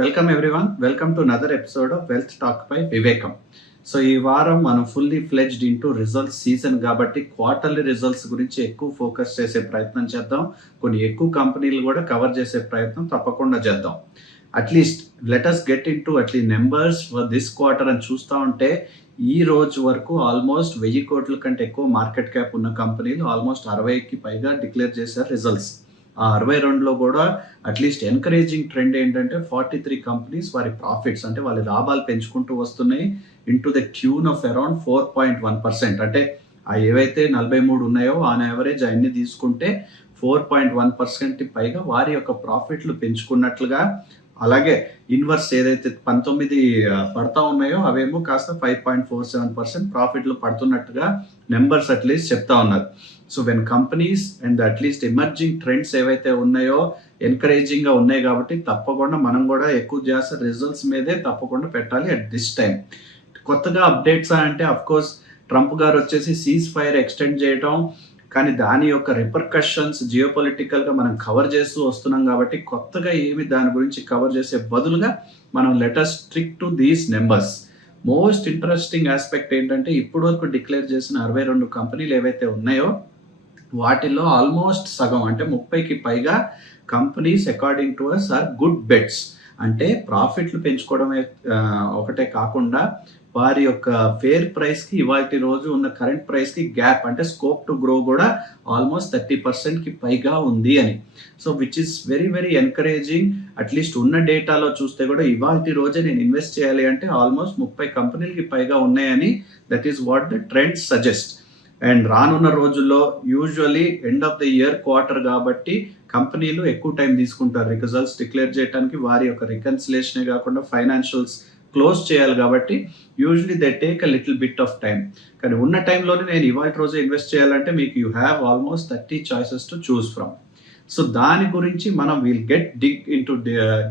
Welcome everyone. Welcome to another episode of wealth talk by వివేకం. So ఈ వారం మనం fully fledged into results season కాబట్టి quarterly results గురించి ఎక్కువ ఫోకస్ చేసే ప్రయత్నం చేద్దాం. కొన్ని ఎక్కువ కంపెనీలు కూడా కవర్ చేసే ప్రయత్నం తప్పకుండా చేద్దాం. At least let us get in to at least numbers for this quarter అని చూస్తూ ఉంటే ఈ రోజు వరకు ఆల్మోస్ట్ 1000 కోట్ల కంటే ఎక్కువ మార్కెట్ క్యాప్ ఉన్న కంపెనీలు ఆల్మోస్ట్ 60కి పైగా డిక్లేర్ చేశారు రిజల్ట్స్. ఆ 62లో కూడా అట్లీస్ట్ ఎన్కరేజింగ్ ట్రెండ్ ఏంటంటే 43 కంపెనీస్ వారి ప్రాఫిట్స్ అంటే వాళ్ళ లాభాలు పెంచుకుంటూ వస్తున్నాయి in to the tune of around 4.1%. అంటే ఆ ఏవైతే 43 ఉన్నాయో ఆన్ యావరేజ్ అన్ని తీసుకుంటే 4.1% పైగా వారి యొక్క ప్రాఫిట్లు పెంచుకున్నట్లుగా, అలాగే ఇన్వర్స్ ఏదైతే 19 పడతా ఉన్నాయో అవేమో కాస్త 5.47% ప్రాఫిట్లు పడుతున్నట్టుగా నెంబర్స్ అట్లీస్ట్ చెప్తా ఉన్నారు. So when companies and at least emerging trends ఏవైతే ఉన్నాయో ఎన్కరేజింగ్గా ఉన్నాయి కాబట్టి తప్పకుండా మనం కూడా ఎక్కువ చేసే రిజల్ట్స్ మీదే తప్పకుండా పెట్టాలి అట్ దిస్ టైం. కొత్తగా అప్డేట్స్ అంటే అఫ్కోర్స్ ట్రంప్ గారు వచ్చేసి సీజ్ ఫైర్ ఎక్స్టెండ్ చేయటం, కానీ దాని యొక్క రిపర్కషన్స్ జియోపొలిటికల్గా మనం కవర్ చేస్తూ వస్తున్నాం కాబట్టి కొత్తగా ఏమి దాని గురించి కవర్ చేసే బదులుగా మనం let us stick to these numbers. Most interesting aspect ఏంటంటే ఇప్పటి వరకు డిక్లేర్ చేసిన 62 కంపెనీలు ఏవైతే ఉన్నాయో వాటిల్లో ఆల్మోస్ట్ సగం అంటే 30కి పైగా companies according to us are good bets. అంటే ప్రాఫిట్లు పెంచుకోవడమే ఒకటే కాకుండా వారి యొక్క ఫేర్ ప్రైస్కి ఇవాళ రోజు ఉన్న కరెంట్ ప్రైస్కి గ్యాప్ అంటే స్కోప్ టు గ్రో కూడా ఆల్మోస్ట్ 30%కి పైగా ఉంది అని. So which is very very encouraging. At least ఉన్న డేటాలో చూస్తే కూడా ఇవాళ రోజే నేను ఇన్వెస్ట్ చేయాలి అంటే ఆల్మోస్ట్ 30 కంపెనీలకి పైగా ఉన్నాయని that is what the trend suggest. And రానున్న రోజుల్లో usually end of the year quarter కాబట్టి కంపెనీలు ఎక్కువ టైం తీసుకుంటారు రిజల్ట్స్ డిక్లేర్ చేయడానికి. వారి యొక్క రికన్సిలేషనే కాకుండా ఫైనాన్షియల్స్ క్లోజ్ చేయాలి కాబట్టి usually they take a little bit of time. కానీ ఉన్న టైంలోనే నేను ఇవాళ రోజు ఇన్వెస్ట్ చేయాలంటే మీకు you have almost 30 choices to choose from. So దాని గురించి మనం will get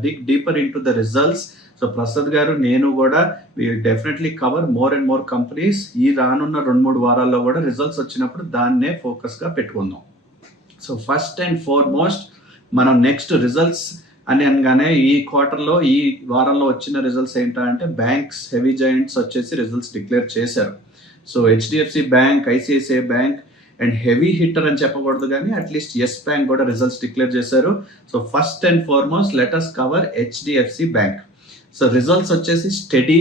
dig deeper in to the results. So Prasad గారు నేను కూడా will definitely cover more and more companies. ఈ రానున్న 2-3 వారాల్లో కూడా రిజల్ట్స్ వచ్చినప్పుడు దాన్నే ఫోకస్గా పెట్టుకుందాం. సో ఫస్ట్ అండ్ ఫార్మోస్ట్ మనం నెక్స్ట్ రిజల్ట్స్ అని అనగానే ఈ క్వార్టర్లో ఈ వారంలో వచ్చిన రిజల్ట్స్ ఏంటంటే బ్యాంక్స్ హెవీ జాయింట్స్ వచ్చేసి రిజల్ట్స్ డిక్లేర్ చేశారు. So HDFC Bank, ICICI Bank and heavy hitter అని చెప్పకూడదు కానీ అట్లీస్ట్ ఎస్ బ్యాంక్ కూడా రిజల్ట్స్ డిక్లేర్ చేశారు. So first and foremost let us cover HDFC Bank. So results వచ్చేసి స్టడీ.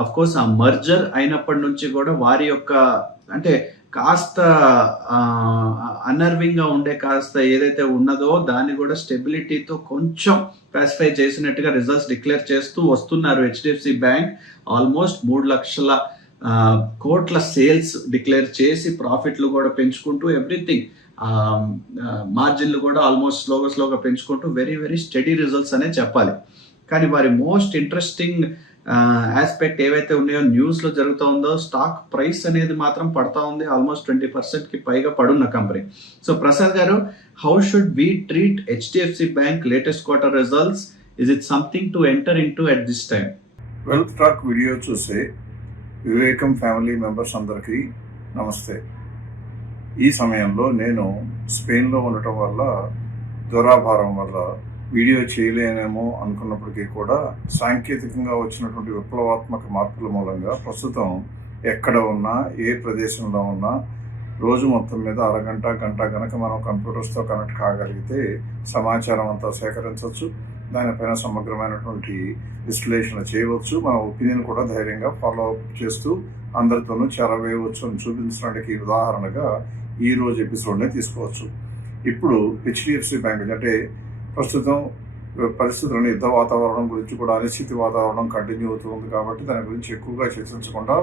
అఫ్ కోర్స్ ఆ merger అయినప్పటి నుంచి కూడా వారి యొక్క అంటే కాస్త అనర్వింగ్గా ఉండే కాస్త ఏదైతే ఉన్నదో దాన్ని కూడా స్టెబిలిటీతో కొంచెం పాసిఫై చేసినట్టుగా రిజల్ట్స్ డిక్లేర్ చేస్తూ వస్తున్నారు. హెచ్డిఎఫ్సి బ్యాంక్ ఆల్మోస్ట్ 3 లక్షల కోట్ల సేల్స్ డిక్లేర్ చేసి ప్రాఫిట్లు కూడా పెంచుకుంటూ ఎవ్రీథింగ్ మార్జిన్లు కూడా ఆల్మోస్ట్ స్లోగా పెంచుకుంటూ వెరీ వెరీ స్టడీ రిజల్ట్స్ అనే చెప్పాలి. కానీ వారి మోస్ట్ ఇంట్రెస్టింగ్ ఆస్పెక్ట్ ఏవైతే ఉన్నాయో న్యూస్లో జరుగుతూ ఉందో స్టాక్ ప్రైస్ అనేది మాత్రం పడతా ఉంది. ఆల్మోస్ట్ 20%కి పైగా పడున్న company. So Prasad garu, how should we treat HDFC Bank latest quarter results? Is it something to enter in to at this time? Wealth talk video చూసే వివేకం ఫ్యామిలీ మెంబర్స్ అందరికీ నమస్తే. ఈ సమయంలో నేను స్పెయిన్లో ఉండటం వల్ల దురాభారం వల్ల వీడియో చేయలేనేమో అనుకున్నప్పటికీ కూడా సాంకేతికంగా వచ్చినటువంటి విప్లవాత్మక మార్పుల మూలంగా ప్రస్తుతం ఎక్కడ ఉన్నా ఏ ప్రదేశంలో ఉన్నా రోజు మొత్తం మీద అరగంట గంట కనుక మనం కంప్యూటర్స్తో కనెక్ట్ కాగలిగితే సమాచారం అంతా సేకరించవచ్చు, దానిపైన సమగ్రమైనటువంటి విశ్లేషణ చేయవచ్చు, మన ఒపీనియన్ కూడా ధైర్యంగా ఫాలో అప్ చేస్తూ అందరితోనూ చేరవేయవచ్చు అని చూపించడానికి ఉదాహరణగా ఈ రోజు ఎపిసోడ్నే తీసుకోవచ్చు. ఇప్పుడు హెచ్డిఎఫ్సి బ్యాంక్ అంటే ప్రస్తుతం పరిస్థితులను యుద్ధ వాతావరణం గురించి కూడా అనిశ్చిత వాతావరణం కంటిన్యూ అవుతుంది కాబట్టి దాని గురించి ఎక్కువగా చర్చించకుండా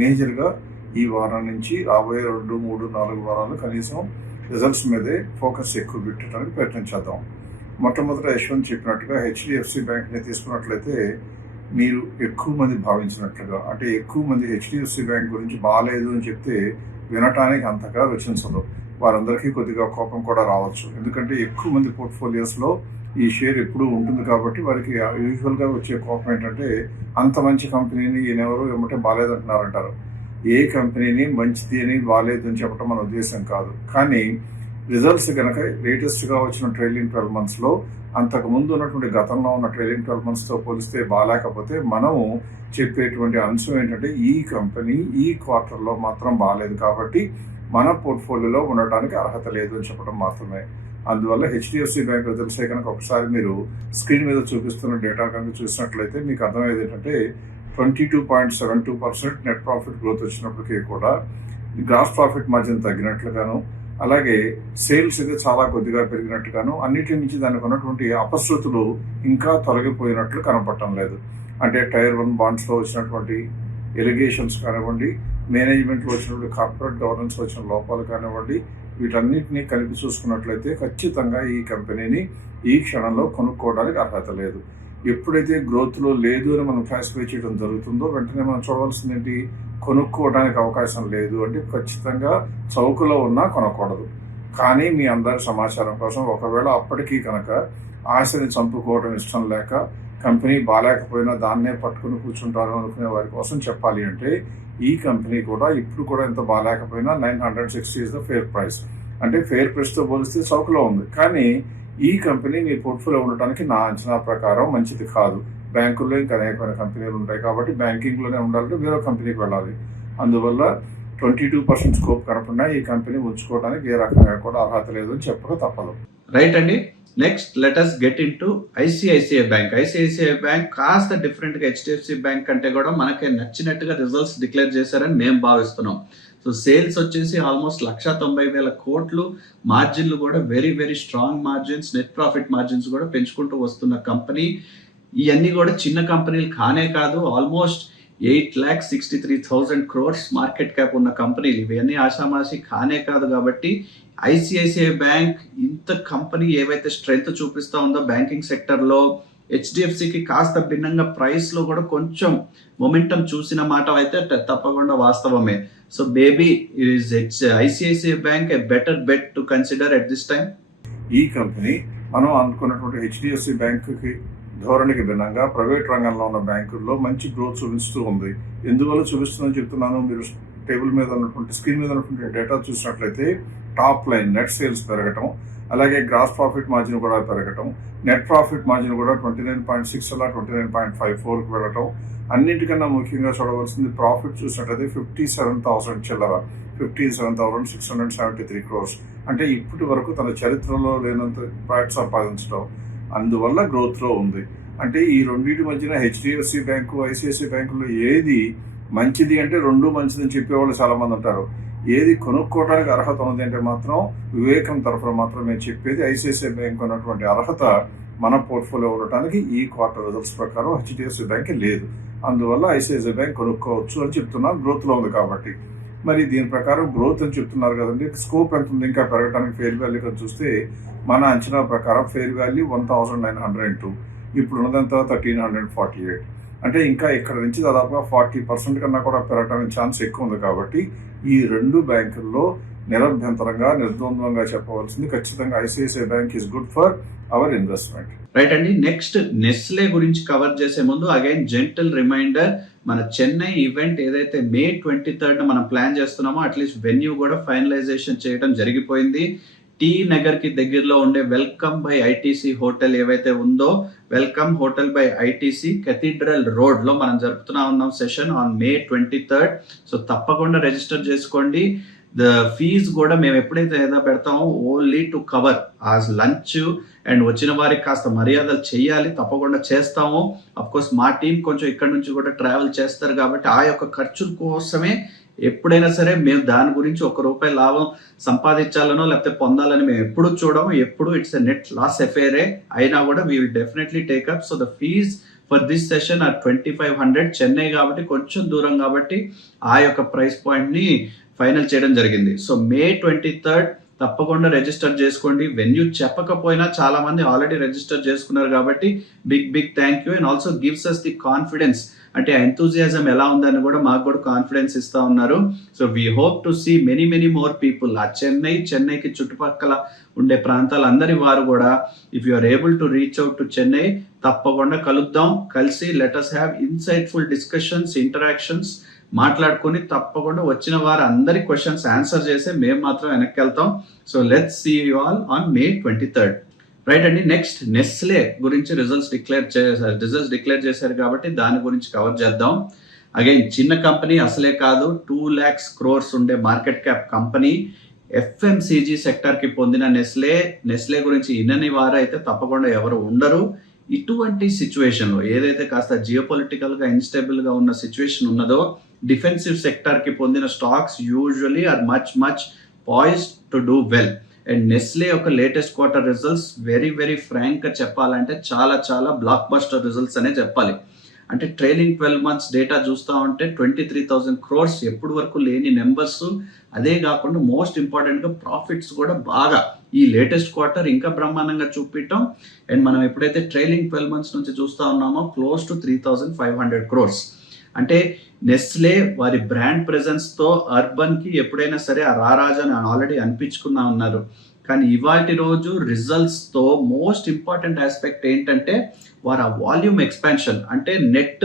మేజర్గా ఈ వారం నుంచి రాబోయే 2, 3, 4 వారాలు కనీసం రిజల్ట్స్ మీదే ఫోకస్ ఎక్కువ పెట్టడానికి ప్రయత్నం చేద్దాం. మొట్టమొదట యశ్వంత్ చెప్పినట్టుగా హెచ్డిఎఫ్సి బ్యాంక్ని తీసుకున్నట్లయితే మీరు ఎక్కువ మంది భావించినట్లుగా అంటే ఎక్కువ మంది హెచ్డిఎఫ్సి బ్యాంక్ గురించి బాగాలేదు అని చెప్తే వినటానికి అంతగా రుచించదు. వారందరికీ కొద్దిగా కోపం కూడా రావచ్చు. ఎందుకంటే ఎక్కువ మంది పోర్ట్ఫోలియోస్లో ఈ షేర్ ఎప్పుడూ ఉంటుంది కాబట్టి వారికి యూజువల్గా వచ్చే కోపం ఏంటంటే అంత మంచి కంపెనీని ఈయనెవరు ఏమంటే బాగాలేదంటున్నారంటారు. ఏ కంపెనీని మంచిది అని బాగాలేదు అని చెప్పడం మన ఉద్దేశం కాదు. కానీ రిజల్ట్స్ కనుక లేటెస్ట్గా వచ్చిన ట్రైలింగ్ 12 monthsలో అంతకు ముందు ఉన్నటువంటి గతంలో ఉన్న ట్రైలింగ్ 12 monthsతో పోలిస్తే బాగాలేకపోతే మనము చెప్పేటువంటి అంశం ఏంటంటే ఈ కంపెనీ ఈ క్వార్టర్లో మాత్రం బాగాలేదు కాబట్టి మన పోర్ట్ఫోలియోలో ఉండటానికి అర్హత లేదు అని చెప్పడం మాత్రమే. అందువల్ల హెచ్డిఎఫ్సి బ్యాంక్ రిజల్ట్స్ కనుక ఒకసారి మీరు స్క్రీన్ మీద చూపిస్తున్న డేటా కనుక చూసినట్లయితే మీకు అర్థమయ్యేది ఏంటంటే 22.72% నెట్ ప్రాఫిట్ గ్రోత్ వచ్చినప్పటికీ కూడా గ్రాస్ ప్రాఫిట్ మార్జిన్ తగ్గినట్లుగాను, అలాగే సేల్స్ అయితే చాలా కొద్దిగా పెరిగినట్టుగాను, అన్నిటి నుంచి దానికి ఉన్నటువంటి అపశృతులు ఇంకా తొలగిపోయినట్లు కనపడటం లేదు. అంటే టైర్ 1 బాండ్స్లో వచ్చినటువంటి ఎలిగేషన్స్ కానివ్వండి, మేనేజ్మెంట్లో వచ్చినటువంటి కార్పొరేట్ గవర్నెన్స్ వచ్చిన లోపాలు కానివ్వండి, వీటన్నిటినీ కలిపి చూసుకున్నట్లయితే ఖచ్చితంగా ఈ కంపెనీని ఈ క్షణంలో కొనుక్కోవడానికి అర్హత లేదు. ఎప్పుడైతే గ్రోత్లో లేదు అని మనం క్లాసిఫై చేయడం జరుగుతుందో వెంటనే మనం చూడవలసింది ఏంటి, కొనుక్కోవడానికి అవకాశం లేదు అంటే ఖచ్చితంగా చౌకలో ఉన్నా కొనకూడదు. కానీ మీ అందరి సమాచారం కోసం ఒకవేళ అప్పటికీ కనుక ఆశని చంపుకోవడం ఇష్టం లేక కంపెనీ బాగాలేకపోయినా దాన్నే పట్టుకుని కూర్చుంటారు అనుకునే వారి కోసం చెప్పాలి అంటే ఈ కంపెనీ కూడా ఇప్పుడు కూడా ఎంత బాగాలేకపోయినా 960 ఇస్ ద ఫేర్ ప్రైస్. అంటే ఫేర్ ప్రైస్తో పోలిస్తే చౌకలో ఉంది. కానీ ఈ కంపెనీ మీ పోర్ట్ఫోలియో ఉండటానికి నా అంచనా ప్రకారం మంచిది కాదు. బ్యాంకుల్లో ఇంకా అనేకమైన కంపెనీలు ఉంటాయి కాబట్టి బ్యాంకింగ్లోనే ఉండాలంటే వేరే కంపెనీకి వెళ్ళాలి. అందువల్ల 22% స్కోప్ కనపడినా ఈ కంపెనీ ఉంచుకోవడానికి ఏ రకంగా కూడా అర్హత లేదు అని చెప్పక తప్పదు. రైట్ అండి. Next let us get in to ICICI bank. ICICI bank కాస్త డిఫరెంట్గా హెచ్డిఎఫ్సి బ్యాంక్ కంటే కూడా మనకి నచ్చినట్టుగా రిజల్ట్స్ డిక్లేర్ చేశారని మేము భావిస్తున్నాం. సో సేల్స్ వచ్చేసి ఆల్మోస్ట్ 1,90,000 కోట్లు, మార్జిన్లు కూడా very very strong margins, net profit margins కూడా పెంచుకుంటూ వస్తున్న కంపెనీ. ఇవన్నీ కూడా చిన్న కంపెనీలు కానే కాదు, ఆల్మోస్ట్ 8,63,000 crores మార్కెట్ క్యాప్ ఉన్న కంపెనీలు. ఇవన్నీ ఆషామాషి కానే కాదు. కాబట్టి ఐసిఐసిఐ బ్యాంక్ ఇంత కంపెనీ ఏవైతే స్ట్రెంగ్త్ చూపిస్తూ ఉందో బ్యాంకింగ్ సెక్టర్లో, హెచ్డిఎఫ్సికి కాస్త భిన్నంగా ప్రైస్లో కూడా కొంచెం మొమెంటం చూసిన మాట అయితే తప్పకుండా వాస్తవమే. So baby is ICICI Bank a better bet to consider at this time. ఈ కంపెనీ మనం అనుకున్నటువంటి హెచ్డిఎఫ్సి బ్యాంకుకి ధోరణికి భిన్నంగా ప్రైవేట్ రంగంలో ఉన్న బ్యాంకుల్లో మంచి గ్రోత్ చూపిస్తూ ఉంది. ఎందువల్ల చూపిస్తుందని చెప్తున్నాను, మీరు టేబుల్ మీద ఉన్నటువంటి స్క్రీన్ మీద ఉన్నటువంటి డేటా చూసినట్లయితే టాప్ లైన్ నెట్ సేల్స్ పెరగటం, అలాగే గ్రాస్ ప్రాఫిట్ మార్జిన్ కూడా పెరగటం, నెట్ ప్రాఫిట్ మార్జిన్ కూడా 29.6 అలా 29.54కి వెళ్ళటం. అన్నింటికన్నా ముఖ్యంగా చూడవలసింది ప్రాఫిట్ చూసినట్లయితే 57,000 చిల్లర, 57,673 crores. అంటే ఇప్పటి వరకు తన చరిత్రలో లేనంత ప్రాఫిట్ సంపాదించడం, అందువల్ల గ్రోత్లో ఉంది. అంటే ఈ రెండింటి మధ్యన హెచ్డిఎఫ్సి బ్యాంకు ఐసిఐసిఐ బ్యాంకులో ఏది మంచిది అంటే రెండు మంచిదని చెప్పేవాళ్ళు చాలామంది ఉంటారు. ఏది కొనుక్కోవడానికి అర్హత ఉంది అంటే మాత్రం వివేకం తరఫున మాత్రం మేము చెప్పేది ఐసిఐసిఐ బ్యాంక్ ఉన్నటువంటి అర్హత మన పోర్ట్ఫోలియో ఉండటానికి ఈ క్వార్టర్ రిజల్ట్స్ ప్రకారం హెచ్డిఎఫ్సి బ్యాంక్ లేదు. అందువల్ల ఐసిఐసిఐ బ్యాంక్ కొనుక్కోవచ్చు అని చెప్తున్నారు, గ్రోత్లో ఉంది కాబట్టి. మరి దీని ప్రకారం గ్రోత్ అని చెప్తున్నారు కదండి, స్కోప్ ఎంత ఉంది ఇంకా పెరగడానికి? ఫేర్ వాల్యూ kan చూస్తే మన అంచనా ప్రకారం ఫేర్ వాల్యూ 1,902, ఇప్పుడు ఉన్నదంతా 1,348. అంటే ఇంకా ఇక్కడ నుంచి దాదాపుగా 40% కన్నా కూడా పెరగడానికి ఛాన్స్ ఎక్కువ ఉంది. కాబట్టి ఈ రెండు బ్యాంకుల్లో నిరభ్యంతరంగా నిర్ద్వంద్వంగా చెప్పవలసింది ఖచ్చితంగా ICICI bank is good for our investment. Right అండి. నెక్స్ట్ నెస్లే గురించి కవర్ చేసే ముందు అగైన్ జెంటల్ రిమైండర్, మన చెన్నై ఈవెంట్ ఏదైతే May 23rd మనం ప్లాన్ చేస్తున్నామో అట్లీస్ట్ వెన్యూ కూడా ఫైనలైజేషన్ చేయడం జరిగిపోయింది. టీ నగర్ కి దగ్గరలో ఉండే వెల్కమ్ బై ఐటీసీ హోటల్ ఏవైతే ఉందో, welcome hotel by ITC cathedral road లో మనం జరుపుతున్నా ఉన్నాం session on May 23rd. So తప్పకుండా రిజిస్టర్ చేసుకోండి. ద ఫీజ్ కూడా మేము ఎప్పుడైతే ఏదో పెడతామో ఓన్లీ టు కవర్ ఆ లంచ్ అండ్ వచ్చిన వారికి కాస్త మర్యాదలు చేయాలి, తప్పకుండా చేస్తాము. అఫ్కోర్స్ మా టీం కొంచెం ఇక్కడ నుంచి కూడా ట్రావెల్ చేస్తారు కాబట్టి ఆ యొక్క ఖర్చుల కోసమే ఎప్పుడైనా సరే మేము దాని గురించి ₹1 లాభం సంపాదించాలనో లేకపోతే పొందాలని మేము ఎప్పుడు చూడము. ఎప్పుడు it's a net loss affair అయినా కూడా we will definitely take up. So the fees for this session are 2,500. Chennai కాబట్టి కొంచెం దూరం కాబట్టి ఆ యొక్క ప్రైస్ పాయింట్ని ఫైనల్ చేయడం జరిగింది. సో May 23rd తప్పకుండా రిజిస్టర్ చేసుకోండి. వెన్యూ చెప్పకపోయినా చాలా మంది ఆల్రెడీ రిజిస్టర్ చేసుకున్నారు కాబట్టి big thank you. And also gives us the confidence, అంటే ఎంతూజియాజం ఎలా ఉందని కూడా మాకు కూడా కాన్ఫిడెన్స్ ఇస్తా ఉన్నారు. So we hope to see many more people. ఆ చెన్నైకి చుట్టుపక్కల ఉండే ప్రాంతాలందరి వారు కూడా if you are able to reach out to Chennai తప్పకుండా కలుద్దాం. కలిసి let us have insightful discussions, interactions మాట్లాడుకొని తప్పకుండా వచ్చిన వారు అందరి క్వశ్చన్స్ ఆన్సర్ చేసి మేము మాత్రం వెనక్కి వెళ్తాం. So let's see you all on May 23rd. Right అండి. నెక్స్ట్ నెస్లే గురించి రిజల్ట్స్ డిక్లేర్ చేశారు కాబట్టి దాని గురించి కవర్ చేద్దాం. అగైన్ చిన్న కంపెనీ అసలే కాదు, 2 lakhs crores ఉండే మార్కెట్ క్యాప్ కంపెనీ. ఎఫ్ఎంసీజీ సెక్టార్కి పొందిన నెస్లే గురించి ఇన్నని వారు అయితే తప్పకుండా ఎవరు ఉండరు. ఇటువంటి సిచ్యువేషన్లో ఏదైతే కాస్త జియోపొలిటికల్గా ఇన్స్టేబుల్గా ఉన్న సిచ్యువేషన్ ఉన్నదో, డిఫెన్సివ్ సెక్టార్కి పొందిన stocks usually are much poised to do well. And Nestle యొక్క లేటెస్ట్ క్వార్టర్ రిజల్ట్స్ వెరీ ఫ్రాంక్గా చెప్పాలంటే చాలా బ్లాక్ బస్టర్ రిజల్ట్స్ అనే చెప్పాలి. అంటే ట్రైలింగ్ 12 months డేటా చూస్తూ ఉంటే 23,000 crores ఎప్పుడు వరకు లేని నెంబర్స్. అదే కాకుండా మోస్ట్ ఇంపార్టెంట్గా ప్రాఫిట్స్ కూడా బాగా ఈ లేటెస్ట్ క్వార్టర్ ఇంకా బ్రహ్మాండంగా చూపించటం. అండ్ మనం ఎప్పుడైతే ట్రైలింగ్ 12 months నుంచి చూస్తూ ఉన్నామో క్లోజ్ టు 3,500 crores. అంటే నెస్లే వారి బ్రాండ్ ప్రెజెన్స్తో అర్బన్కి ఎప్పుడైనా సరే ఆ రారాజని ఆల్రెడీ అనిపించుకున్నా ఉన్నారు. కానీ ఇవాటి రోజు రిజల్ట్స్తో మోస్ట్ ఇంపార్టెంట్ ఆస్పెక్ట్ ఏంటంటే వారు ఆ వాల్యూమ్ ఎక్స్పాన్షన్, అంటే నెట్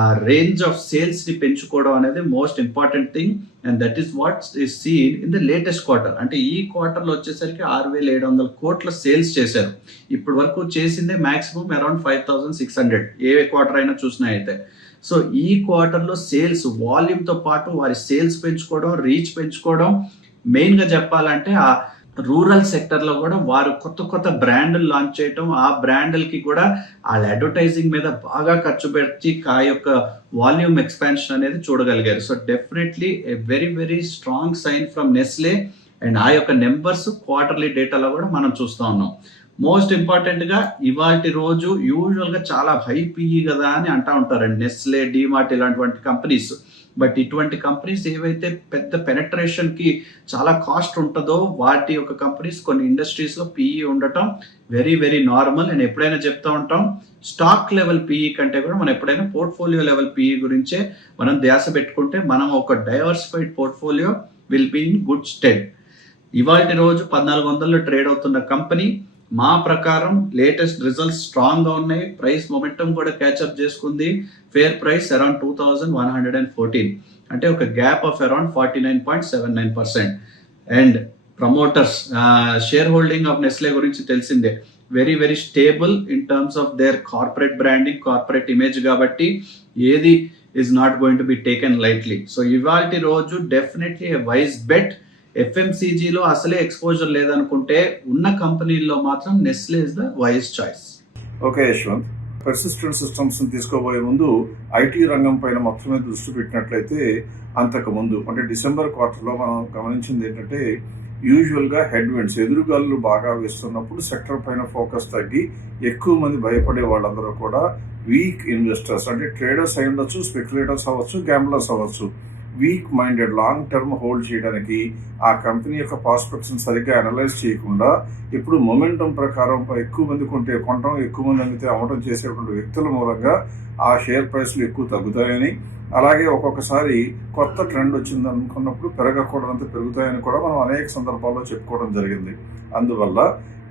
ఆ రేంజ్ ఆఫ్ సేల్స్ని పెంచుకోవడం అనేది most important thing. And that is what is seen in the latest quarter. అంటే ఈ క్వార్టర్లో వచ్చేసరికి 6,700 కోట్ల సేల్స్ చేశారు. ఇప్పటి వరకు చేసిందే మ్యాక్సిమం అరౌండ్ 5,600 ఏ క్వార్టర్ అయినా చూసినా అయితే. సో ఈ క్వార్టర్లో సేల్స్ వాల్యూమ్తో పాటు వారి సేల్స్ పెంచుకోవడం, రీచ్ పెంచుకోవడం, మెయిన్గా చెప్పాలంటే ఆ రూరల్ సెక్టర్లో కూడా వారు కొత్త బ్రాండ్లు లాంచ్ చేయటం, ఆ బ్రాండ్లకి కూడా వాళ్ళ అడ్వర్టైజింగ్ మీద బాగా ఖర్చు పెట్టి ఆ యొక్క వాల్యూమ్ ఎక్స్పాన్షన్ అనేది చూడగలిగారు. So definitely a very strong sign from Nestle. And ఆ యొక్క నెంబర్స్ క్వార్టర్లీ డేటాలో కూడా మనం చూస్తూ ఉన్నాం. మోస్ట్ ఇంపార్టెంట్గా ఇవాటి రోజు యూజువల్గా చాలా హై పిఈ కదా అని అంటూ ఉంటారండి నెస్లే, డిమార్ట్ ఇలాంటి కంపెనీస్. బట్ ఇటువంటి కంపెనీస్ ఏవైతే పెద్ద పెనట్రేషన్కి చాలా కాస్ట్ ఉంటుందో వాటి యొక్క కంపెనీస్ కొన్ని ఇండస్ట్రీస్లో పిఈ ఉండటం వెరీ నార్మల్. నేను ఎప్పుడైనా చెప్తూ ఉంటాం, స్టాక్ లెవెల్ పిఈ కంటే కూడా మనం ఎప్పుడైనా పోర్ట్ఫోలియో లెవెల్ పిఈ గురించే మనం ధ్యాస పెట్టుకుంటే మనం ఒక diversified portfolio will be in good stead. ఇవాటి రోజు 1400 ట్రేడ్ అవుతున్న కంపెనీ. మా ప్రకారం లేటెస్ట్ రిజల్ట్స్ స్ట్రాంగ్గా ఉన్నాయి, ప్రైస్ మొమెంటం కూడా క్యాచప్ చేసుకుంది. ఫేర్ ప్రైస్ అరౌండ్ 2,114, అంటే ఒక gap of around 49.79%. And promoters share holding of Nestle గురించి తెలిసిందే, very stable in terms of their corporate branding, corporate image. కాబట్టి ఏది is not going to be taken lightly. So ఇవాల్టి రోజు definitely a wise bet. ఎఫ్ఎంసీజీలో అసలే exposure లేదనుకుంటే ఉన్న కంపెనీల్లో మాత్రం Nestle is the wise choice. Okay Yashwant, Persistent Systems తీసుకోబోయే ముందు ఐటీ రంగం పైన మొత్తం మీద దృష్టి పెట్టినట్లయితే అంతకు ముందు అంటే డిసెంబర్ క్వార్టర్లో మనం గమనించింది ఏంటంటే యూజువల్గా హెడ్విండ్స్ ఎదురుగాలు బాగా వేస్తున్నప్పుడు సెక్టర్ పైన ఫోకస్ తగ్గి ఎక్కువ మంది భయపడే వాళ్ళందరూ కూడా వీక్ ఇన్వెస్టర్స్, అంటే ట్రేడర్స్ అయి ఉండొచ్చు, స్పెక్యులేటర్స్ అవ్వచ్చు, గ్యాంబ్లర్స్ అవ్వచ్చు, week minded long term hold చేయడానికి ఆ కంపెనీ యొక్క ప్రాస్పెక్ట్స్ని సరిగ్గా అనలైజ్ చేయకుండా ఇప్పుడు మొమెంటం ప్రకారం ఎక్కువ మంది కొంటే కొనడం, ఎక్కువ మంది అమ్మితే అమ్మటం చేసేటువంటి వ్యక్తుల మూలంగా ఆ షేర్ ప్రైస్లు ఎక్కువ తగ్గుతాయని, అలాగే ఒక్కొక్కసారి కొత్త ట్రెండ్ వచ్చింది అనుకున్నప్పుడు పెరగకూడదంత పెరుగుతాయని కూడా మనం అనేక సందర్భాల్లో చెప్పుకోవడం జరిగింది. అందువల్ల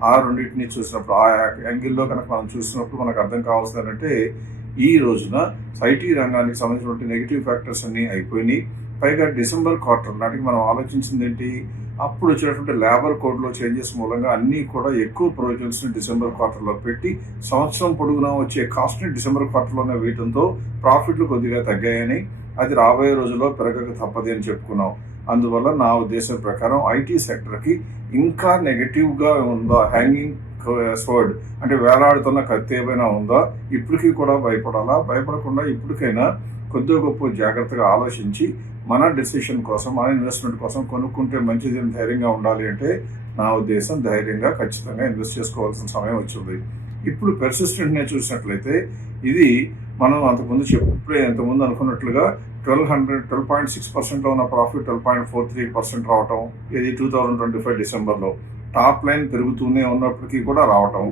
ఆ రెండింటిని చూసినప్పుడు ఆ యాంగిల్లో కనుక మనం చూసినప్పుడు మనకు అర్థం కావాల్సింది ఏంటంటే ఈ రోజున ఐటీ రంగానికి సంబంధించినటువంటి నెగిటివ్ ఫ్యాక్టర్స్ అన్నీ అయిపోయినాయి. పైగా డిసెంబర్ క్వార్టర్ నాటికి మనం ఆలోచించింది ఏంటి, అప్పుడు వచ్చినటువంటి లేబర్ కోడ్లో చేంజెస్ మూలంగా అన్నీ కూడా ఎక్కువ ప్రొవిజన్స్ని డిసెంబర్ క్వార్టర్లో పెట్టి సంవత్సరం పొడుగునా వచ్చే కాస్ట్ని డిసెంబర్ క్వార్టర్లోనే వేయడంతో ప్రాఫిట్లు కొద్దిగా తగ్గాయని, అది రాబోయే రోజుల్లో పెరగక తప్పది అని చెప్పుకున్నాం. అందువల్ల నా ఉద్దేశం ప్రకారం ఐటీ సెక్టర్కి ఇంకా నెగటివ్గా ఉందా, హ్యాంగింగ్ స్వర్డ్ అంటే వేలాడుతున్న కత్తి ఏమైనా ఉందా, ఇప్పటికీ కూడా భయపడాలా? భయపడకుండా ఇప్పటికైనా కొద్దిగా గొప్ప జాగ్రత్తగా ఆలోచించి మన డెసిషన్ కోసం, మన ఇన్వెస్ట్మెంట్ కోసం కొనుక్కుంటే మంచిది అని ధైర్యంగా ఉండాలి. అంటే నా ఉద్దేశం ధైర్యంగా ఖచ్చితంగా ఇన్వెస్ట్ చేసుకోవాల్సిన సమయం వచ్చింది. ఇప్పుడు పెర్సిస్టెంట్నే చూసినట్లయితే ఇది మనం ఎంతకుముందు అనుకున్నట్లుగా 12.6% ఉన్న ప్రాఫిట్ 12.43% రావటం, ఇది 2025 డిసెంబర్లో. టాప్ లైన్ పెరుగుతూనే ఉన్నప్పటికీ కూడా రావటం.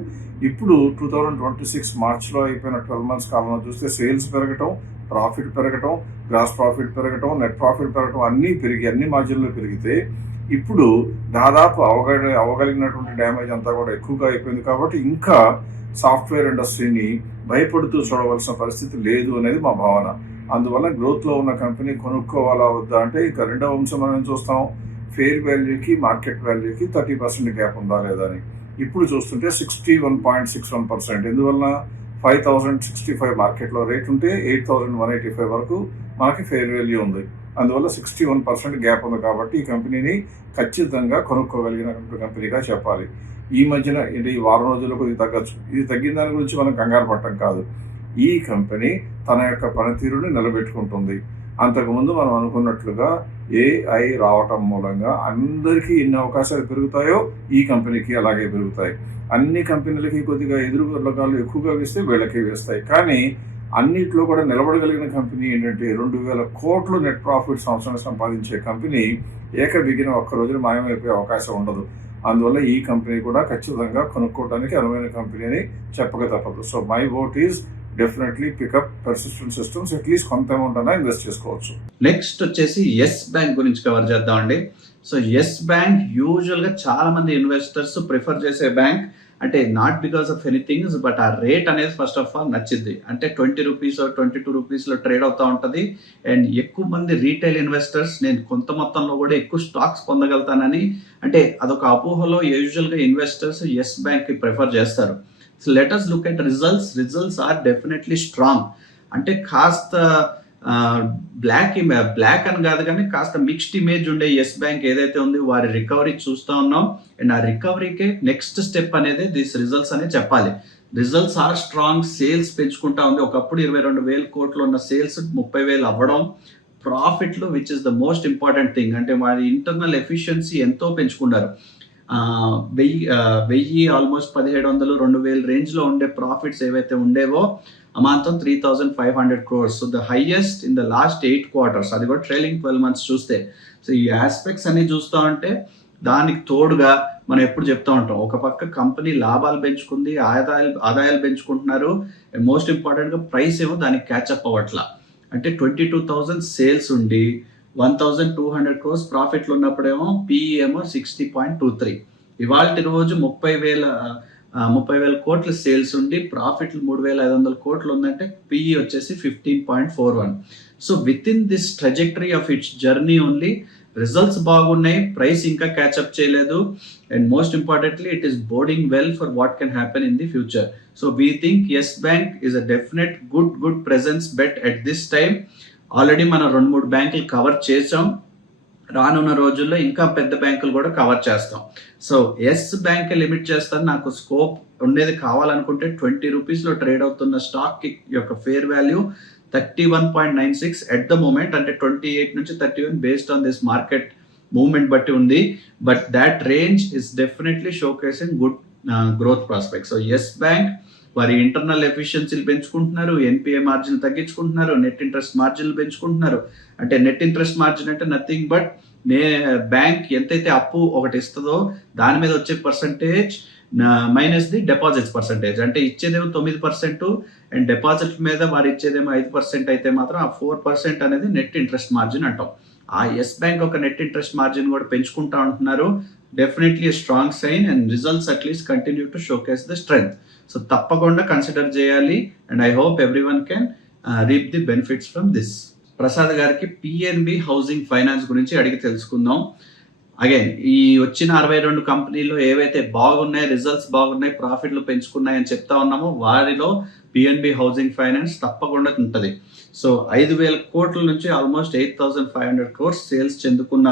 ఇప్పుడు 2026 మార్చ్లో అయిపోయిన 12 months కాలంలో చూస్తే సేల్స్ పెరగటం, ప్రాఫిట్ పెరగటం, గ్రాస్ ప్రాఫిట్ పెరగటం, నెట్ ప్రాఫిట్ పెరగటం అన్నీ పెరిగి అన్ని మార్జిన్లు పెరిగితే ఇప్పుడు దాదాపు అవగలిగినటువంటి డ్యామేజ్ అంతా కూడా ఎక్కువగా అయిపోయింది. కాబట్టి ఇంకా సాఫ్ట్వేర్ ఇండస్ట్రీని భయపడుతూ చూడవలసిన పరిస్థితి లేదు అనేది మా భావన. అందువల్ల గ్రోత్లో ఉన్న కంపెనీ కొనుక్కోవాలా వద్దా అంటే ఇక రెండవ అంశం మనం ఏం చూస్తాం, ఫెయిర్ వాల్యూకి మార్కెట్ వాల్యూకి 30% గ్యాప్ ఉందా లేదా అని. ఇప్పుడు చూస్తుంటే 61.61%. ఎందువల్ల 5065 మార్కెట్లో రేట్ ఉంటే 8185 వరకు మనకి ఫెయిర్ వాల్యూ ఉంది. అందువల్ల 61% గ్యాప్ ఉంది. కాబట్టి ఈ కంపెనీని ఖచ్చితంగా కొనుక్కోగలిగిన కంపెనీగా చెప్పాలి. ఈ మధ్యన ఈ వారం రోజుల్లో కొద్దిగా తగ్గచ్చు. ఇది తగ్గిన దాని గురించి మనం కంగారు పడటం కాదు. ఈ కంపెనీ తన యొక్క పనితీరుని నిలబెట్టుకుంటుంది. అంతకుముందు మనం అనుకున్నట్లుగా AI రావటం మూలంగా అందరికీ ఎన్ని అవకాశాలు పెరుగుతాయో ఈ కంపెనీకి అలాగే పెరుగుతాయి. అన్ని కంపెనీలకి కొద్దిగా ఎదురుగాలు ఎక్కువగా వేస్తే వీళ్ళకి వేస్తాయి. కానీ అన్నిట్లో కూడా నిలబడగలిగిన కంపెనీ ఏంటంటే 2000 కోట్లు నెట్ ప్రాఫిట్ సంవత్సరం సంపాదించే కంపెనీ బిగిన ఒక్క రోజున మాయమైపోయే అవకాశం ఉండదు. అందువల్ల ఈ కంపెనీ కూడా ఖచ్చితంగా కొనుక్కోవడానికి అనువైన కంపెనీ అని చెప్పక తప్పదు. So my vote is definitely pick up Persistent Systems. At least కొంత అమౌంట్ అయినా ఇన్వెస్ట్ చేసుకోవచ్చు. నెక్స్ట్ వచ్చేసి ఎస్ బ్యాంక్ గురించి కవర్ చేద్దామండి. సో ఎస్ బ్యాంక్ యూజువల్గా చాలా మంది ఇన్వెస్టర్స్ ప్రిఫర్ చేసే బ్యాంక్. అంటే not because of anything, but uh rate అనేది ఫస్ట్ ఆఫ్ ఆల్ నచ్చింది. అంటే 20 రూపీస్ 22 రూపీస్లో ట్రేడ్ అవుతూ ఉంటుంది. అండ్ ఎక్కువ మంది రీటైల్ ఇన్వెస్టర్స్ నేను కొంత మొత్తంలో కూడా ఎక్కువ స్టాక్స్ పొందగలుగుతానని, అంటే అదొక అపోహలో యూజువల్గా ఇన్వెస్టర్స్ ఎస్ బ్యాంక్కి ప్రిఫర్ చేస్తారు. So let us look at results are definitely strong. అంటే కాస్త బ్లాక్ అని కాదు కానీ కాస్త మిక్స్డ్ ఇమేజ్ ఉండే ఎస్ బ్యాంక్ ఏదైతే ఉంది వారి రికవరీ చూస్తూ ఉన్నాం. అండ్ ఆ రికవరీకే నెక్స్ట్ స్టెప్ అనేది దిస్ రిజల్ట్స్ అనే చెప్పాలి. Results are strong. సేల్స్ పెంచుకుంటా ఉంది. ఒకప్పుడు 22,000 కోట్లు ఉన్న సేల్స్ 30,000 అవ్వడం. ప్రాఫిట్లు which is the most important thing. అంటే వారి ఇంటర్నల్ ఎఫిషియన్సీ ఎంతో పెంచుకున్నారు. 1000 ఆల్మోస్ట్ 1700 2000 రేంజ్లో ఉండే ప్రాఫిట్స్ ఏవైతే ఉండేవో అమాంతం 3,500 crores. So the highest in the last 8 quarters. అది కూడా ట్రైలింగ్ 12 months చూస్తే. సో ఈ ఆస్పెక్ట్స్ అన్ని చూస్తూ ఉంటే దానికి తోడుగా మనం ఎప్పుడు చెప్తూ ఉంటాం, ఒక పక్క కంపెనీ లాభాలు పెంచుకుంది, ఆదాయాలు పెంచుకుంటున్నారు. అండ్ మోస్ట్ ఇంపార్టెంట్గా ప్రైస్ ఏమో దానికి క్యాచప్ అవ్వట్లా. అంటే 22,000 సేల్స్ ఉండి 1,200 crores ప్రాఫిట్లు ఉన్నప్పుడేమో PE ఏమో 60.23. ఇవాళ రోజు 30,000 కోట్ల సేల్స్ ఉండి ప్రాఫిట్లు 3,500 కోట్లు ఉందంటే PE వచ్చేసి 15.41. So with in this trajectory of its journey only results బాగున్నాయి, ప్రైస్ ఇంకా క్యాచప్ చేయలేదు. And most importantly it is boarding well for what can happen in the future. So we think Yes Bank is a definite good presence bet at this time. Already మనం 2-3 బ్యాంకులు cover చేసాం. రానున్న రోజుల్లో ఇంకా పెద్ద బ్యాంకులు కూడా కవర్ చేస్తాం. సో ఎస్ బ్యాంక్ లిమిట్ చేస్తాను. నాకు స్కోప్ ఉండేది కావాలనుకుంటే 20 రూపీస్లో ట్రేడ్ అవుతున్న స్టాక్ యొక్క fair value 31.96 at the moment. అంటే 28 నుంచి 31 based on this market movement బట్టి ఉంది. But that range is definitely showcasing good growth prospect. So Yes Bank వారి ఇంటర్నల్ ఎఫిషియన్సీలు పెంచుకుంటున్నారు, NPA మార్జిన్ తగ్గించుకుంటున్నారు, నెట్ ఇంట్రెస్ట్ మార్జిన్లు పెంచుకుంటున్నారు. అంటే నెట్ ఇంట్రెస్ట్ మార్జిన్ అంటే నథింగ్ బట్ బ్యాంక్ ఎంతైతే అప్పు ఒకటి ఇస్తుందో దాని మీద వచ్చే percentage minus the deposits percentage. అంటే ఇచ్చేదేమో 9% అండ్ డిపాజిట్ మీద వారు ఇచ్చేదేమో 5% అయితే మాత్రం ఆ 4% అనేది నెట్ ఇంట్రెస్ట్ మార్జిన్ అంటాం. ఆ ఎస్ బ్యాంక్ ఒక నెట్ ఇంట్రెస్ట్ మార్జిన్ కూడా పెంచుకుంటా ఉంటున్నారు. Definitely strong sign and results at least continue to showcase the strength. So తప్పకుండా కన్సిడర్ చేయాలి. And I hope everyone can reap the benefits from this. Prasad గారికి PNB housing finance గురించి అడిగి తెలుసుకుందాం. అగైన్ ఈ వచ్చిన 62 కంపెనీలు ఏవైతే బాగున్నాయి, రిజల్ట్స్ బాగున్నాయి, ప్రాఫిట్లు పెంచుకున్నాయి అని చెప్తా ఉన్నామో వారిలో PNB హౌసింగ్ ఫైనాన్స్ తప్పకుండా ఉంటుంది. సో 5,000 కోట్ల నుంచి ఆల్మోస్ట్ 8,500 crores సేల్స్ చెందుకున్న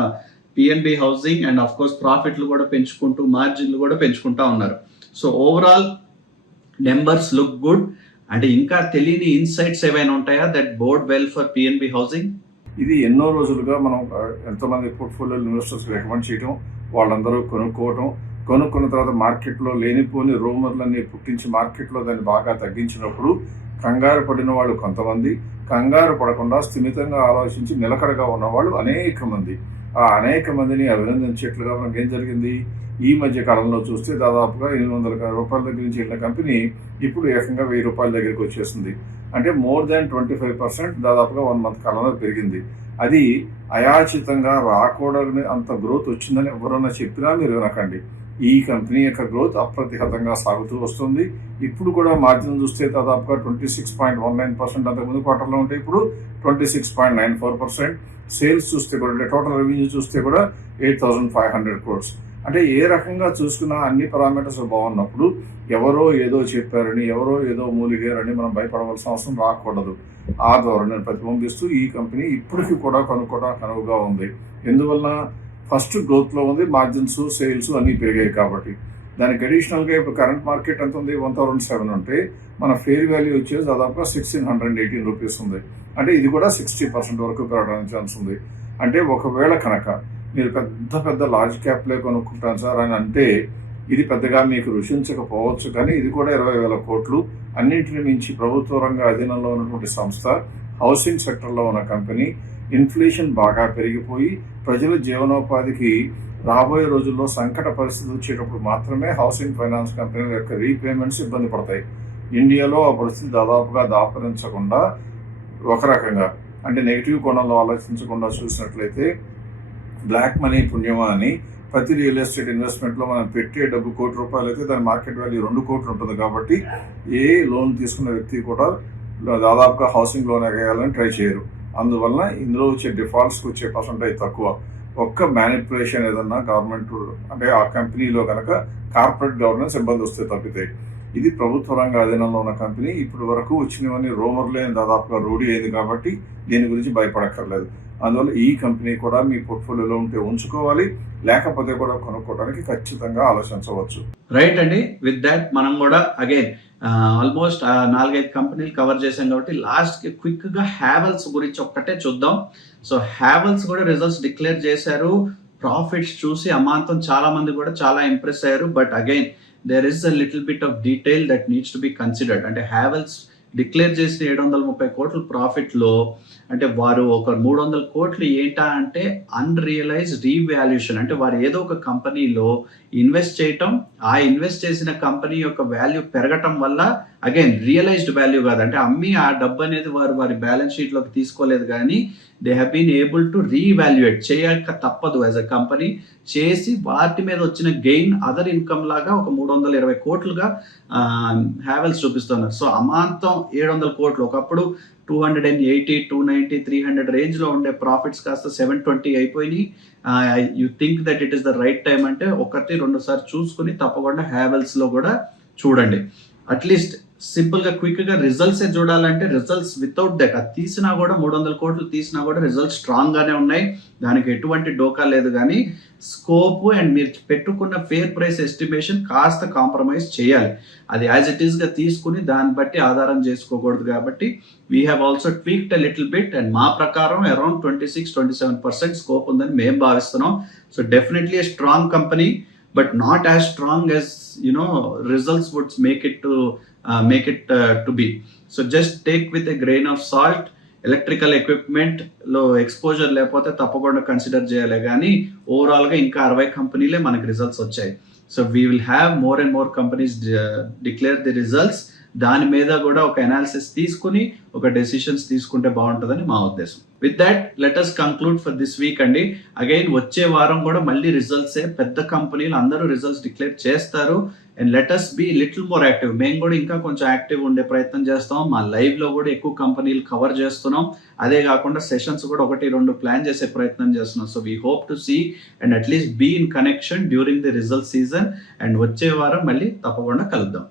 PNB housing and of course ప్రాఫిట్లు కూడా పెంచుకుంటూ మార్జిన్లు కూడా పెంచుకుంటా ఉన్నారు. So overall numbers look good. అంటే ఇంకా తెలియని ఇన్సైట్స్ ఏవైనా ఉంటాయా that bode well for PNB housing? ఇది ఎన్నో రోజులుగా మనం ఎంతోమంది పోర్ట్ఫోలియో ఇన్వెస్టర్స్ రికమెండ్ చేయడం, వాళ్ళందరూ కొనుక్కున్న తర్వాత మార్కెట్లో లేనిపోని రూమర్లన్నీ పుట్టించి మార్కెట్లో దాన్ని బాగా తగ్గించినప్పుడు కంగారు పడిన వాళ్ళు కొంతమంది, కంగారు పడకుండా స్థిమితంగా ఆలోచించి నిలకడగా ఉన్నవాళ్ళు అనేక మంది. ఆ అనేక మందిని అభినందించేట్లుగా మనకి ఏం జరిగింది, ఈ మధ్య కాలంలో చూస్తే దాదాపుగా 800 రూపాయల దగ్గర నుంచి వెళ్ళిన కంపెనీ ఇప్పుడు ఏకంగా 1000 రూపాయల దగ్గరికి వచ్చేసింది. అంటే మోర్ దాన్ 25% దాదాపుగా 1 month కాలంలో పెరిగింది. అది అయాచితంగా రాకూడని అంత గ్రోత్ వచ్చిందని ఎవరన్నా చెప్పినా మీరు వినకండి. ఈ కంపెనీ యొక్క గ్రోత్ అప్రతిహతంగా సాగుతూ వస్తుంది. ఇప్పుడు కూడా మార్జిన్ చూస్తే దాదాపుగా 26.19%, అంతకుముందు క్వార్టర్లో ఉంటే ఇప్పుడు 26.94%. సేల్స్ చూస్తే కూడా అంటే టోటల్ రెవెన్యూ చూస్తే కూడా 8,500 crores. అంటే ఏ రకంగా చూసుకున్నా అన్ని పారామీటర్స్ బాగున్నప్పుడు ఎవరో ఏదో చెప్పారని, ఎవరో ఏదో మూలిగారని మనం భయపడవలసిన అవసరం రాకూడదు. ఆ ధోరణిని ప్రతిబింబిస్తూ ఈ కంపెనీ ఇప్పటికీ కూడా కనుక్కోవడానికి అనువుగా ఉంది. ఎందువల్ల ఫస్ట్ గ్రోత్లో ఉంది, మార్జిన్స్ సేల్స్ అన్నీ పెరిగాయి కాబట్టి. దానికి అడిషనల్గా ఇప్పుడు కరెంట్ మార్కెట్ ఎంత ఉంది, 1,007 ఉంటే మన ఫెయిర్ వాల్యూ వచ్చేసి దాదాపుగా 1,618 రూపీస్ ఉంది. అంటే ఇది కూడా 60% వరకు పెరగడానికి ఛాన్స్ ఉంది. అంటే ఒకవేళ కనుక మీరు పెద్ద పెద్ద లార్జ్ క్యాప్లే కొనుక్కుంటాను సార్ అని అంటే ఇది పెద్దగా మీకు రుచించకపోవచ్చు, కానీ ఇది కూడా 20,000 కోట్లు. అన్నింటిని మించి ప్రభుత్వ రంగ అధీనంలో ఉన్నటువంటి సంస్థ, హౌసింగ్ సెక్టర్లో ఉన్న కంపెనీ. ఇన్ఫ్లేషన్ బాగా పెరిగిపోయి ప్రజల జీవనోపాధికి రాబోయే రోజుల్లో సంకట పరిస్థితి వచ్చేటప్పుడు మాత్రమే హౌసింగ్ ఫైనాన్స్ కంపెనీల యొక్క రీపేమెంట్స్ ఇబ్బంది పడతాయి. ఇండియాలో ఆ పరిస్థితి దాదాపుగా దాపరించకుండా ఒక రకంగా అంటే నెగిటివ్ కోణంలో ఆలోచించకుండా చూసినట్లయితే బ్లాక్ మనీ పుణ్యమా అని ప్రతి రియల్ ఎస్టేట్ ఇన్వెస్ట్మెంట్లో మనం పెట్టే డబ్బు ₹1,00,00,000 అయితే దాని మార్కెట్ వాల్యూ 2 కోట్లు ఉంటుంది. కాబట్టి ఏ లోన్ తీసుకున్న వ్యక్తి కూడా దాదాపుగా హౌసింగ్ లోన్ వేయాలని ట్రై చేయరు. అందువల్ల ఇందులో వచ్చే డిఫాల్ట్స్కి వచ్చే పర్సంటేజ్ తక్కువ. ఒక్క మ్యానిపులేషన్ ఏదన్నా గవర్నమెంట్ అంటే ఆ కంపెనీలో కనుక కార్పొరేట్ గవర్నెన్స్ ఇబ్బంది వస్తే తప్పితే. ఇది ప్రభుత్వ రంగ అధీనంలో ఉన్న కంపెనీ. ఇప్పటి వరకు వచ్చినవన్నీ రూమర్లే దాదాపుగా రూఢి అయింది కాబట్టి దీని గురించి భయపడక్కర్లేదు. అందువల్ల ఈ కంపెనీ కూడా మీ పోర్ట్ఫోలియోలో ఉంటే ఉంచుకోవాలి, లేకపోతే కూడా కొనుక్కోవడానికి ఖచ్చితంగా ఆలోచించవచ్చు. రైట్ అండి. విత్ దాట్ మనం కూడా అగైన్ ఆల్మోస్ట్ 4-5 కంపెనీలు కవర్ చేశాం కాబట్టి లాస్ట్కి క్విక్గా హ్యావెల్స్ గురించి ఒక్కటే చూద్దాం. సో హ్యావెల్స్ కూడా రిజల్ట్స్ డిక్లేర్ చేశారు. ప్రాఫిట్స్ చూసి అమాంతం చాలా మంది కూడా చాలా ఇంప్రెస్ అయ్యారు. But again there is a little bit of detail that needs to be considered. అంటే హ్యావెల్స్ డిక్లేర్ చేసిన 730 కోట్ల ప్రాఫిట్లో అంటే వారు ఒక 300 కోట్లు ఏంటా అంటే అన్రియలైజ్డ్ రీవాల్యూషన్. అంటే వారు ఏదో ఒక కంపెనీలో ఇన్వెస్ట్ చేయటం, ఆ ఇన్వెస్ట్ చేసిన కంపెనీ యొక్క వాల్యూ పెరగటం వల్ల అగైన్ రియలైజ్డ్ వాల్యూ కాదు, అంటే అమ్మి ఆ డబ్బు అనేది వారు వారి బ్యాలెన్స్ షీట్లోకి తీసుకోలేదు, కానీ they have been able to revaluate చేయక తప్పదు యాజ్ అ కంపెనీ చేసి వాటి మీద వచ్చిన గెయిన్ అదర్ ఇన్కమ్ లాగా ఒక 320 కోట్లుగా హ్యావెల్స్ చూపిస్తున్నారు. సో అమాంతం 700 కోట్లు, ఒకప్పుడు 280, 290, 300 రేంజ్లో ఉండే ప్రాఫిట్స్ కాస్త 720 అయిపోయినాయి. You think that it is the right time అంటే 1-2 సార్లు చూసుకుని తప్పకుండా హ్యావెల్స్లో కూడా చూడండి. అట్లీస్ట్ సింపుల్గా క్విక్గా రిజల్ట్సే చూడాలంటే రిజల్ట్స్ వితౌట్ దట్ అది తీసినా కూడా 300 కోట్లు తీసినా కూడా రిజల్ట్స్ స్ట్రాంగ్గానే ఉన్నాయి, దానికి ఎటువంటి డోకా లేదు. కానీ స్కోప్ అండ్ మీరు పెట్టుకున్న ఫేర్ ప్రైస్ ఎస్టిమేషన్ కాస్త కాంప్రమైజ్ చేయాలి. అది యాజ్ ఇట్ ఈస్గా తీసుకుని దాన్ని బట్టి ఆధారం చేసుకోకూడదు. కాబట్టి we have also tweaked a little bit and మా ప్రకారం అరౌండ్ 26-27% స్కోప్ ఉందని మేము భావిస్తున్నాం. So definitely a strong company, but not as strong as results would make it to be. So just take with a grain of salt. Electrical equipment లో exposure లేకపోతే తప్పకుండా consider చేయాలి, కానీ ఓవరాల్గా ఇంకా 60 కంపెనీలే మనకి రిజల్ట్స్ వచ్చాయి. So we will have more and more companies declare the results. దాని మీద కూడా ఒక అనాలిసిస్ తీసుకుని ఒక డెసిషన్స్ తీసుకుంటే బాగుంటుందని మా ఉద్దేశం. With that let us conclude for this week అండి. అగైన్ వచ్చే వారం కూడా మళ్ళీ రిజల్ట్సే, పెద్ద కంపెనీలు అందరూ రిజల్ట్స్ డిక్లేర్ చేస్తారు. And let us be little more active. మేము కూడా ఇంకా కొంచెం యాక్టివ్ ఉండే ప్రయత్నం చేస్తాం. మా లైవ్లో కూడా ఎక్కువ కంపెనీలు కవర్ చేస్తున్నాం. అదే కాకుండా సెషన్స్ కూడా 1-2 ప్లాన్ చేసే ప్రయత్నం చేస్తున్నాం. So we hope to see and at least be in connection during the result season. అండ్ వచ్చే వారం మళ్ళీ తప్పకుండా కలుద్దాం.